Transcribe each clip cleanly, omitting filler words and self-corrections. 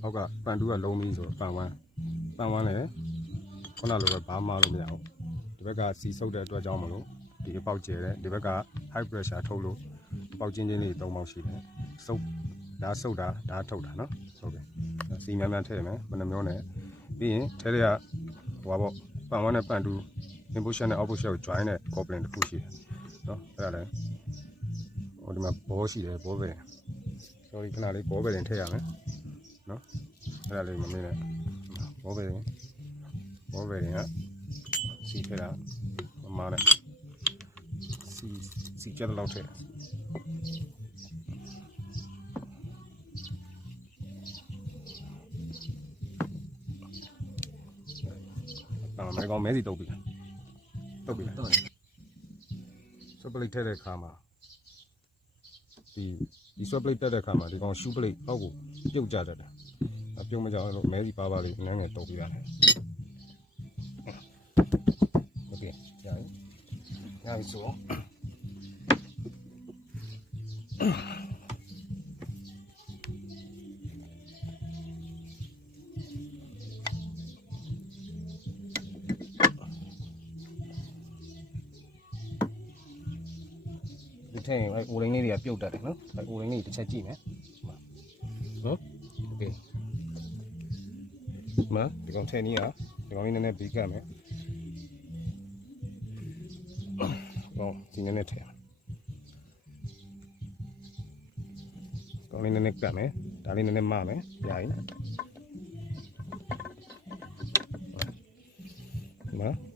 ဟောက်ကပန်တူးကလုံးပြီးဆိုပန်ဝမ်းလည်းခုနလိုပဲဘာမှလို့မရဘူးဒီဘက်ကစီဆုပ်တဲ့အတွက်ကြောင့်မလို့ဒီအပေါက်ကျဲတယ်ဒီဘက်က high pressure ထုတ်လို့ပေါက်ချင်းလေး3ပေါက်ရှိတယ်ဆုပ်ဒါထုတ်တာနော်ဟုတ်ကဲ့စီများများထည့်မယ်ဘယ်နှမျိုးနဲ့ပြီးရင်ထဲတွေကဟိုပါပေါ့ပန်ဝမ်းနဲ့ပန်တူး input shell နဲ့ output shell ကို join တဲ့ coupling တစ်ခုရှိတယ်နော်အဲ့ဒါလည်းဟိုဒီမှာဘောရှိတယ်ဘောပဲ sorry ခဏလေးဘောပဲတင်ထည့်ရမယ်နော်အဲ့ဒါလေးမမေ့နဲ့ဘောပဲတင်ကစီထည့်တာမမနဲ့စီကျတဲ့လောက်ထည့်မဲကောင်မဲစီတုပ်ပြီဆွတ်ပလိတ်ထည့်တဲ့အခါမှာဒီဆွတ်ပလိတ်တက်တဲ့အခါမှာဒီကောင်ရှူးပလိတ်အောက်ကိုပြုတ်ကျတတ်တယ်ပြုတ်မကြလို့မဲစီပါလေးနည်းငယ်တုပ်ပြရတယ်โอเคရပြီဆိုထည့်ရင်အိုရင်းလေးတွေကပြုတ်တတ်တယ်နော်အိုရင်းလေးတစ်ချက်ကြည့်မယ်နော်โอเคဒီကောင်ထည့်နီးရဒီကောင်လေးနည်းနည်းပြီးကတ်မယ်ဟောဒီနည်းနည်းထည့်ကောင်လေးနည်းနည်းကတ်မယ်ဒါလေးနည်းနည်းမမယ်ရပြီ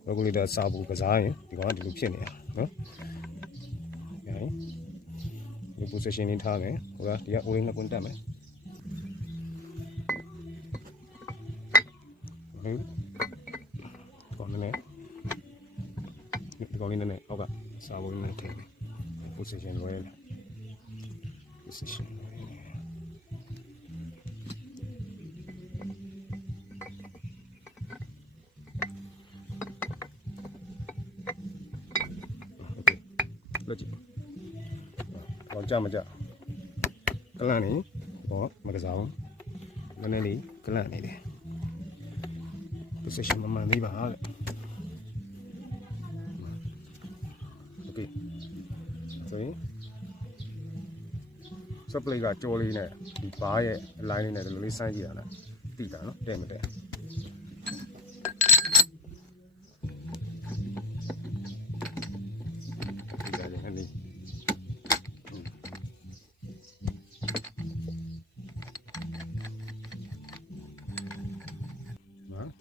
လောကလေးတော့စာဘူးကစားရင်ဒီကောင်ကဒီလိုဖြစ်နေတာနော်ဒီ position လေးထားမယ်ဟုတ်လားဒီက O-ring နှစ်ပွင့်တက်မယ်ဟုတ်ကောင်းနေဒီကောင်းလေးနဲ့အောက်ကစာဘူးနဲ့ထည့်မယ် position လွဲတယ် position လက်ကြည့်တော့ကြမကြကလန့်နေဘောမကစားဘူးနည်းနည်းလေးကလန့်နေတယ် position မမှန်သေးပါတဲ့ okay ဆိုရင် supply ကကြောလေးနဲ့ဒီဘားရဲ့ line လေးနဲ့ဒီလိုလေးစမ်းကြည့်ရတာတိတာနော်တဲ့မတဲ့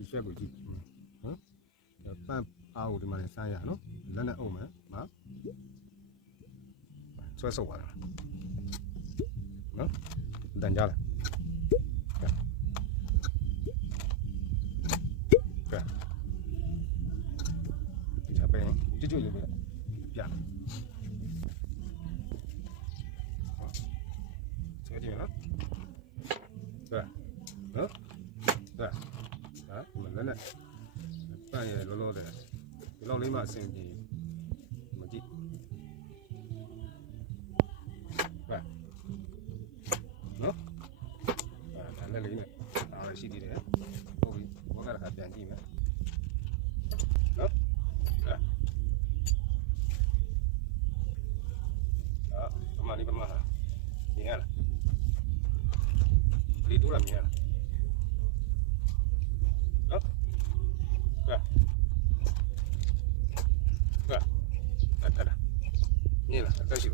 ဒီချက်ကိုကြည့်နော်ပန့်အားကိုဒီမှာလည်းစမ်းရနော်လက်နဲ့အုပ်မယ်ဆွဲဆုပ်ပါလားနော်တန်ကြလားဒီချက်ပဲကြွလေးပဲပြဆွဲကြည့်နော်နော်ဒီမှာလည်းနဲ့ပန့်ရလောလောတယ်ဒီလောက်လေးမှအဆင်ပြေမကြည့်နော်ဒါလည်းလေးနဲ့အားရှိသေးတယ်ဟုတ်ပြီဘောကတစ်ခါပြန်ကြည့်မယ်နော်ပမာလေးပမာလားမြင်ရလားဒီတူလားမြင်ရလားนี่แหละก็ชิว